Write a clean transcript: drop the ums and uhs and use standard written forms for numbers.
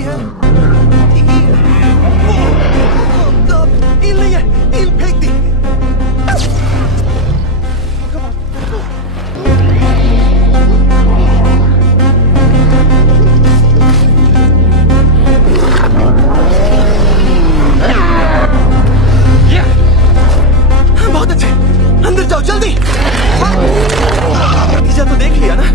रही है। ईल नहीं है, ईल फेंक दी। बहुत अच्छे, अंदर जाओ जल्दी। नतीजा तो देख लिया ना।